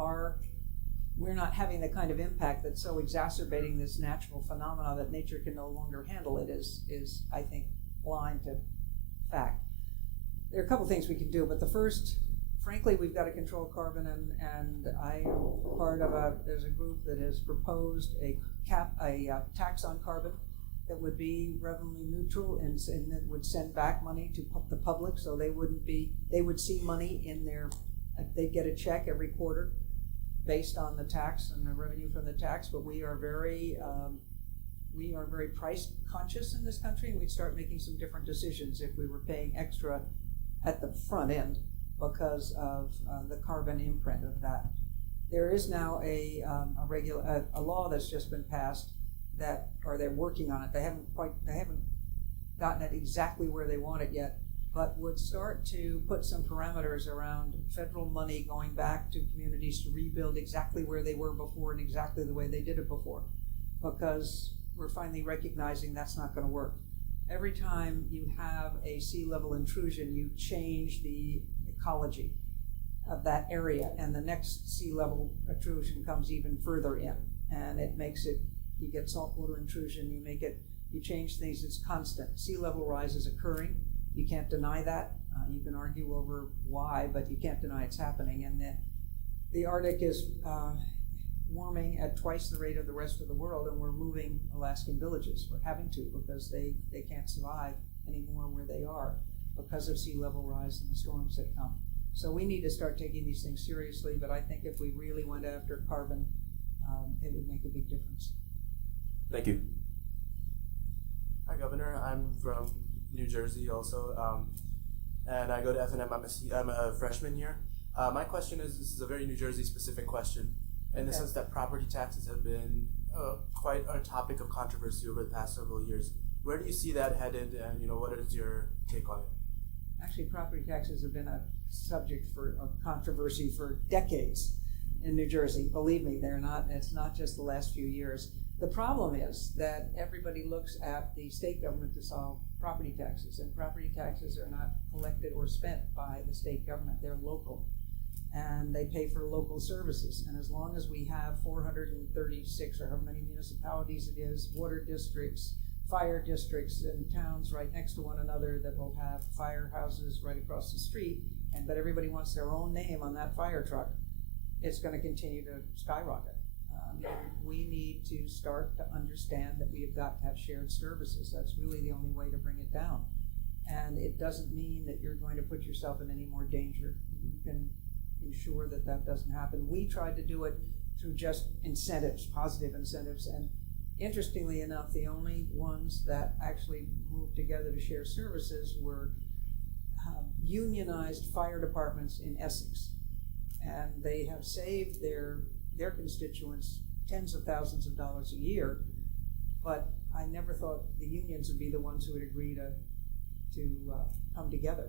we're not having the kind of impact that's so exacerbating this natural phenomena that nature can no longer handle it is I think, blind to fact. There are a couple things we can do, but the first, frankly, we've got to control carbon, and I am part of there's a group that has proposed a tax on carbon that would be revenue neutral and that would send back money to the public, so they would see money in they'd get a check every quarter based on the tax and the revenue from the tax. But we are very price conscious in this country, and we'd start making some different decisions if we were paying extra at the front end because of the carbon imprint of that. There is now a law that's just been passed or they're working on it. They haven't gotten it exactly where they want it yet, but would start to put some parameters around federal money going back to communities to rebuild exactly where they were before and exactly the way they did it before, because we're finally recognizing that's not going to work. Every time you have a sea level intrusion, you change the ecology of that area, and the next sea level intrusion comes even further in, and it makes it, you get saltwater intrusion, you change things, it's constant. Sea level rise is occurring. You can't deny that. You can argue over why, but you can't deny it's happening. And the Arctic is warming at twice the rate of the rest of the world, and we're moving Alaskan villages. We're having to, because they can't survive anymore where they are because of sea level rise and the storms that come. So we need to start taking these things seriously, but I think if we really went after carbon, it would make a big difference. Thank you. Hi, Governor. I'm from New Jersey also, and I go to FNM. I'm a freshman here. My question is, this is a very New Jersey specific question, in the sense that property taxes have been quite a topic of controversy over the past several years. Where do you see that headed, and what is your take on it? Actually, property taxes have been a subject of controversy for decades in New Jersey. Believe me, it's not just the last few years. The problem is that everybody looks at the state government to solve property taxes, and property taxes are not collected or spent by the state government. They're local, and they pay for local services. And as long as we have 436 or however many municipalities it is, water districts, fire districts, and towns right next to one another that will have firehouses right across the street, but everybody wants their own name on that fire truck, it's going to continue to skyrocket. We need to start to understand that we have got to have shared services. That's really the only way to bring it down. And it doesn't mean that you're going to put yourself in any more danger. You can ensure that that doesn't happen. We tried to do it through just incentives, positive incentives, and interestingly enough, the only ones that actually moved together to share services were unionized fire departments in Essex. And they have saved their constituents tens of thousands of dollars a year, but I never thought the unions would be the ones who would agree to come together.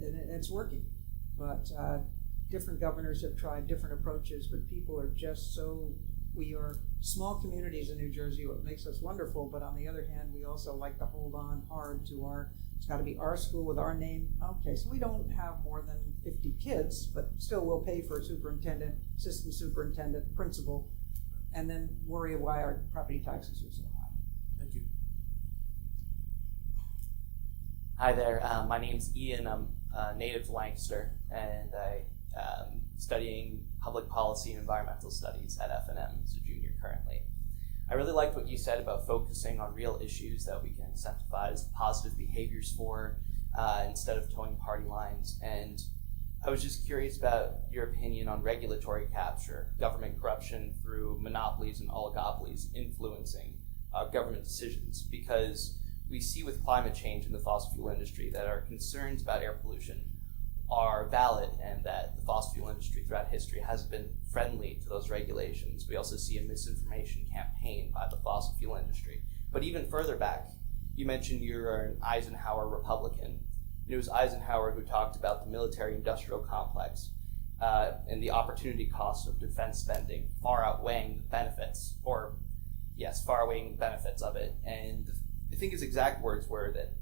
And it's working, but different governors have tried different approaches, but people are just we are small communities in New Jersey, what makes us wonderful, but on the other hand, we also like to hold on hard to it's got to be our school with our name. Okay, so we don't have more than 50 kids, but still we'll pay for a superintendent, assistant superintendent, principal, and then worry why our property taxes are so high. Thank you. Hi there, my name's Ian. I'm a native of Lancaster, and I'm studying public policy and environmental studies at FNM as a junior currently. I really liked what you said about focusing on real issues that we can incentivize positive behaviors for instead of towing party lines. And I was just curious about your opinion on regulatory capture, government corruption through monopolies and oligopolies influencing government decisions, because we see with climate change in the fossil fuel industry that our concerns about air pollution are valid, and that the fossil fuel industry throughout history hasn't been friendly to those regulations. We also see a misinformation campaign by the fossil fuel industry. But even further back, you mentioned you're an Eisenhower Republican. It was Eisenhower who talked about the military-industrial complex and the opportunity costs of defense spending far outweighing the benefits, far outweighing the benefits of it. And I think his exact words were that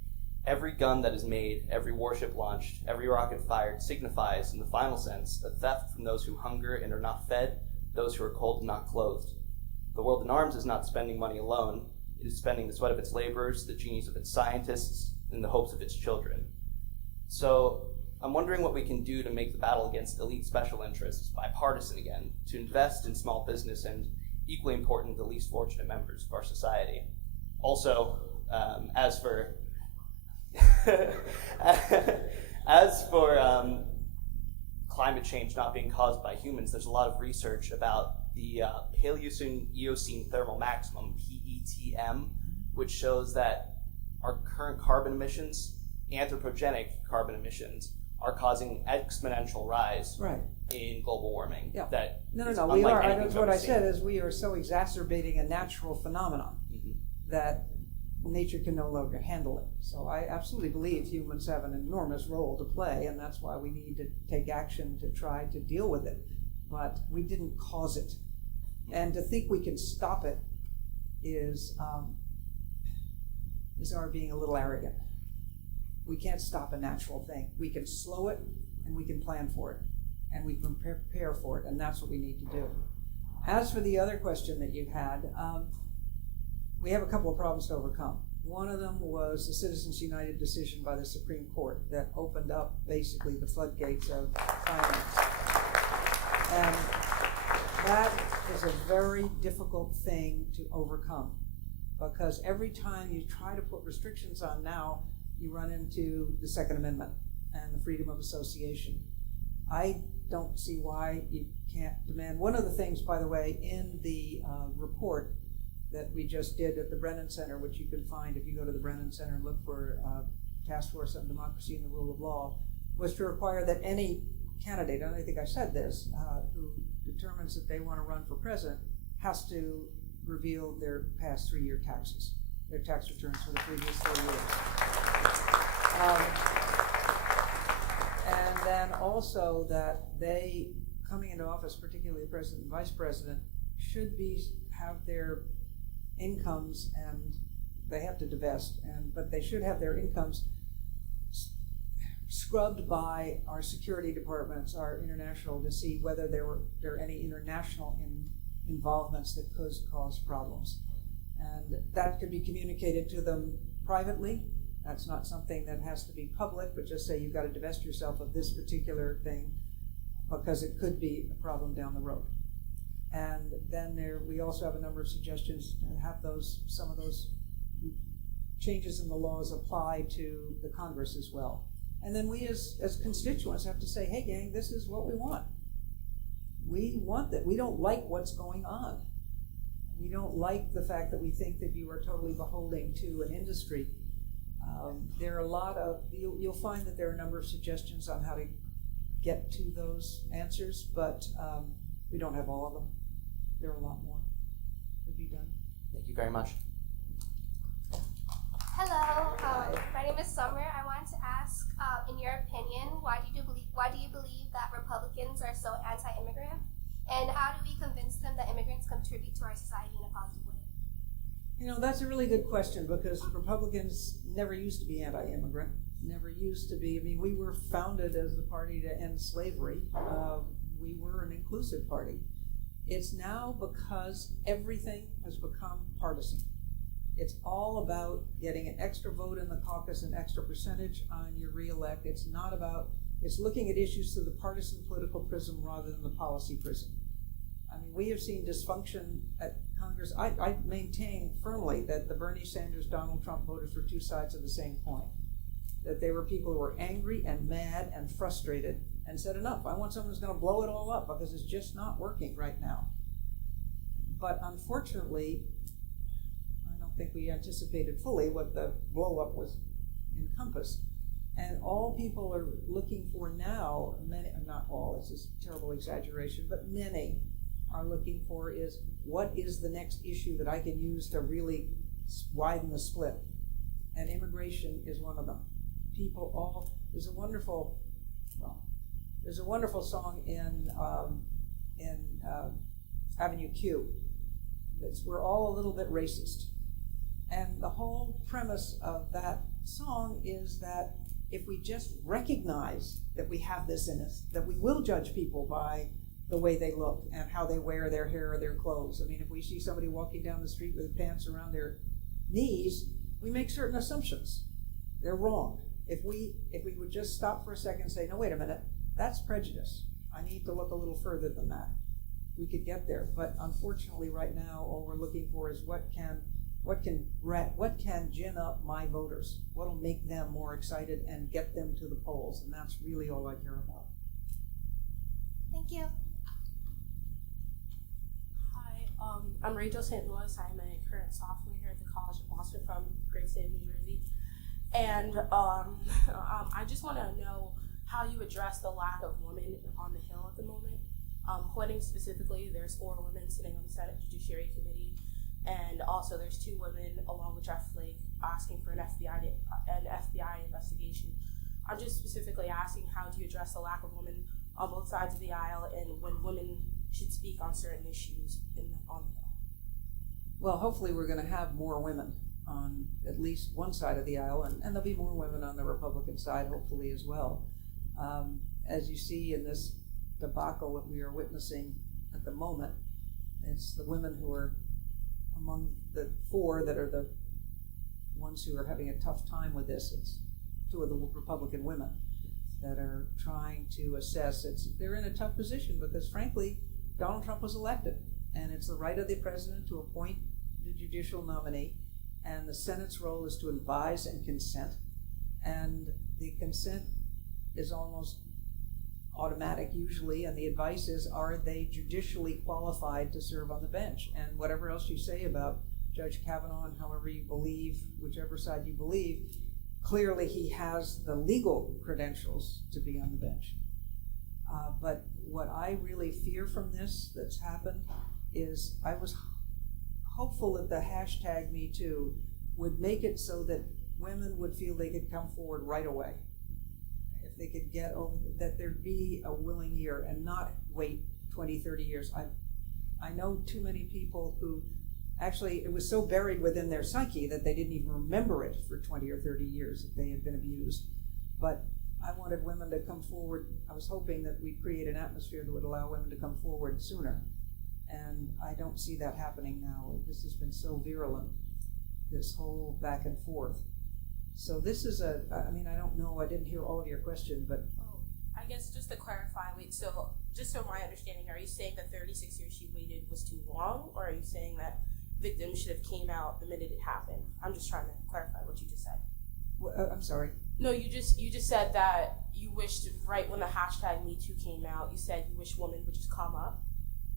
every gun that is made, every warship launched, every rocket fired signifies, in the final sense, a theft from those who hunger and are not fed, those who are cold and not clothed. The world in arms is not spending money alone. It is spending the sweat of its laborers, the genius of its scientists, and the hopes of its children. So I'm wondering what we can do to make the battle against elite special interests bipartisan again, to invest in small business and, equally important, the least fortunate members of our society. Also, as for climate change not being caused by humans, there's a lot of research about the Paleocene thermal maximum, PETM, which shows that our current carbon emissions, anthropogenic carbon emissions, are causing exponential rise in global warming. Yeah. No, is we unlike are. anything That's we've what ever I seen. said is we are so exacerbating a natural phenomenon that nature can no longer handle it. So I absolutely believe humans have an enormous role to play, and that's why we need to take action to try to deal with it. But we didn't cause it. And to think we can stop it is our being a little arrogant. We can't stop a natural thing. We can slow it, and we can plan for it, and we can prepare for it, and that's what we need to do. As for the other question that you had, we have a couple of problems to overcome. One of them was the Citizens United decision by the Supreme Court that opened up basically the floodgates of finance. And that is a very difficult thing to overcome, because every time you try to put restrictions on now, you run into the Second Amendment and the freedom of association. I don't see why you can't demand. One of the things, by the way, in the report that we just did at the Brennan Center, which you can find if you go to the Brennan Center and look for Task Force on Democracy and the Rule of Law, was to require that any candidate, and I think I said this, who determines that they want to run for president, has to reveal their past 3-year taxes, their tax returns for the previous 3 years. And then also that they, coming into office, particularly the president and vice president, should have their incomes, and they have to divest, but they should have their incomes scrubbed by our security departments, our international, to see whether there are any international involvements that could cause problems. And that could be communicated to them privately. That's not something that has to be public, but just say you've got to divest yourself of this particular thing because it could be a problem down the road. And then we also have a number of suggestions to have some of those changes in the laws apply to the Congress as well. And then we as constituents have to say, hey gang, this is what we want. We want that. We don't like what's going on. We don't like the fact that we think that you are totally beholden to an industry. There are a lot of, you'll find that there are a number of suggestions on how to get to those answers, but we don't have all of them. There are a lot more to be done. Thank you very much. Hello, my name is Summer. I wanted to ask, in your opinion, why do you believe that Republicans are so anti-immigrant, and how do we convince them that immigrants contribute to our society in a positive way? You know, that's a really good question, because Republicans never used to be anti-immigrant, never used to be. I mean, we were founded as the party to end slavery. We were an inclusive party. It's now because everything has become partisan. It's all about getting an extra vote in the caucus, an extra percentage on your reelect. It's looking at issues through the partisan political prism rather than the policy prism. I mean, we have seen dysfunction at Congress. I maintain firmly that the Bernie Sanders, Donald Trump voters were two sides of the same coin. That they were people who were angry and mad and frustrated and said, enough, I want someone who's going to blow it all up because it's just not working right now. But unfortunately, I don't think we anticipated fully what the blow up was encompassed. And all people are looking for now, many, not all, this is a terrible exaggeration, but many are looking for is, what is the next issue that I can use to really widen the split, and immigration is one of them. There's a wonderful song in Avenue Q. We're all a little bit racist. And the whole premise of that song is that if we just recognize that we have this in us, that we will judge people by the way they look and how they wear their hair or their clothes. I mean, if we see somebody walking down the street with pants around their knees, we make certain assumptions. They're wrong. If we would just stop for a second and say, no, wait a minute, that's prejudice. I need to look a little further than that. We could get there. But unfortunately right now, all we're looking for is what can gin up my voters? What'll make them more excited and get them to the polls? And that's really all I care about. Thank you. Hi, I'm Rachel St. Louis. I'm a current sophomore here at the College of Boston from the great state of New Jersey. And I just want to know how you address the lack of women on the Hill at the moment. Pointing specifically, there's 4 women sitting on the Senate Judiciary Committee, and also there's 2 women along with Jeff Flake asking for an FBI investigation. I'm just specifically asking, how do you address the lack of women on both sides of the aisle, and when women should speak on certain issues on the Hill? Well, hopefully we're going to have more women on at least one side of the aisle, and there'll be more women on the Republican side, hopefully, as well. As you see in this debacle that we are witnessing at the moment, it's the women who are among the 4 that are the ones who are having a tough time with this. It's 2 of the Republican women that are trying to assess. They're in a tough position because, frankly, Donald Trump was elected, and it's the right of the president to appoint the judicial nominee, and the Senate's role is to advise and consent, and the consent is almost automatic usually, and the advice is, are they judicially qualified to serve on the bench? And whatever else you say about Judge Kavanaugh and however you believe, whichever side you believe, clearly he has the legal credentials to be on the bench. But what I really fear from this that's happened is I was hopeful that the hashtag #MeToo would make it so that women would feel they could come forward right away. If they could get over, that there'd be a willing ear and not wait 20, 30 years. I know too many people who actually, it was so buried within their psyche that they didn't even remember it for 20 or 30 years that they had been abused. But I wanted women to come forward. I was hoping that we'd create an atmosphere that would allow women to come forward sooner. And I don't see that happening now. This has been so virulent, this whole back and forth. So this is I don't know, I didn't hear all of your question, but. I guess just to clarify, so just so my understanding, are you saying that 36 years she waited was too long, or are you saying that victims should have came out the minute it happened? I'm just trying to clarify what you just said. I'm sorry. No, you just said that you wished right when the hashtag #MeToo came out, you said you wish women would just come up.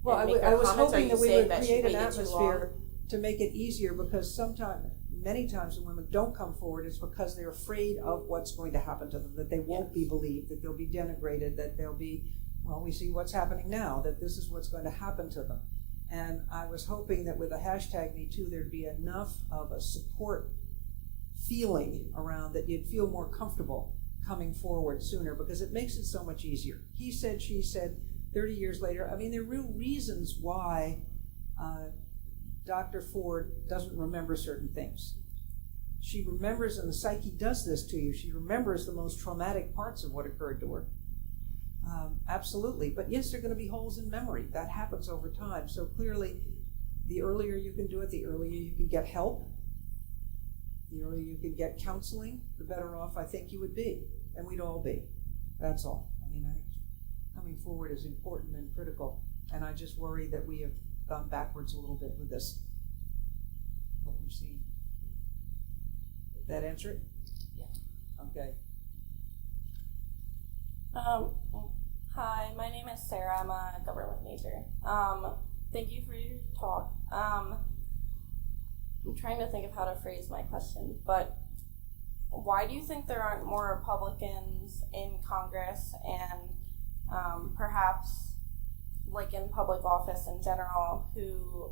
Well, I was hoping that we would create an atmosphere to make it easier, because many times when women don't come forward, it's because they're afraid of what's going to happen to them, that they won't be believed, that they'll be denigrated, that they'll be, well, we see what's happening now, that this is what's going to happen to them. And I was hoping that with the hashtag #MeToo, there'd be enough of a support feeling around that you'd feel more comfortable coming forward sooner, because it makes it so much easier. He said, she said, 30 years later. I mean, there are real reasons why Dr. Ford doesn't remember certain things. She remembers, and the psyche does this to you, she remembers the most traumatic parts of what occurred to her. Absolutely. But yes, there are going to be holes in memory. That happens over time. So clearly, the earlier you can do it, the earlier you can get help, the earlier you can get counseling, the better off I think you would be, and we'd all be. That's all. I mean, I think coming forward is important and critical, and I just worry that we have gone backwards a little bit with this, what we've seen. Did that answer it? Yeah. Okay. Hi, my name is Sarah. I'm a government major. Thank you for your talk. I'm trying to think of how to phrase my question, but why do you think there aren't more Republicans in Congress and perhaps like in public office in general who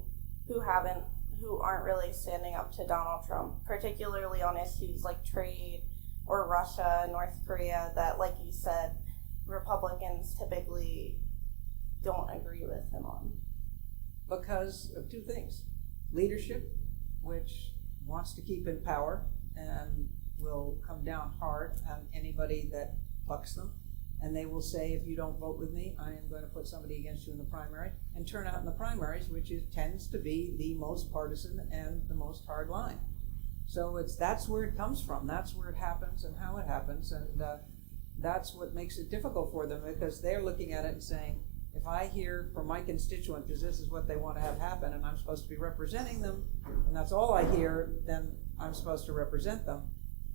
who aren't really standing up to Donald Trump, particularly on issues like trade or Russia, North Korea, that, like you said, Republicans typically don't agree with him on? Because of two things. Leadership, which wants to keep in power and will come down hard on anybody that bucks them. And they will say, if you don't vote with me, I am going to put somebody against you in the primary, and turn out in the primaries, which tends to be the most partisan and the most hard line. So that's where it comes from. That's where it happens and how it happens. And that's what makes it difficult for them, because they're looking at it and saying, if I hear from my constituent, because this is what they want to have happen, and I'm supposed to be representing them, and that's all I hear, then I'm supposed to represent them.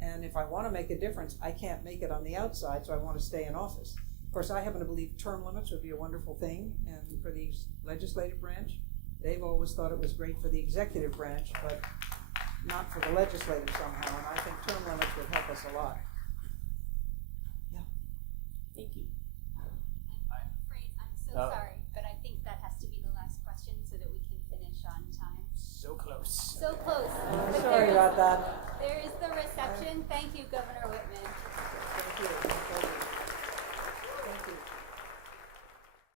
And if I want to make a difference, I can't make it on the outside, so I want to stay in office. Of course, I happen to believe term limits would be a wonderful thing, and for the legislative branch, they've always thought it was great for the executive branch, but not for the legislative somehow, and I think term limits would help us a lot. Yeah. Thank you. I'm afraid I'm so sorry, but I think that has to be the last question so that we can finish on time. So close. So close. But Sorry about that. There is the reception. Thank you, Governor Whitman.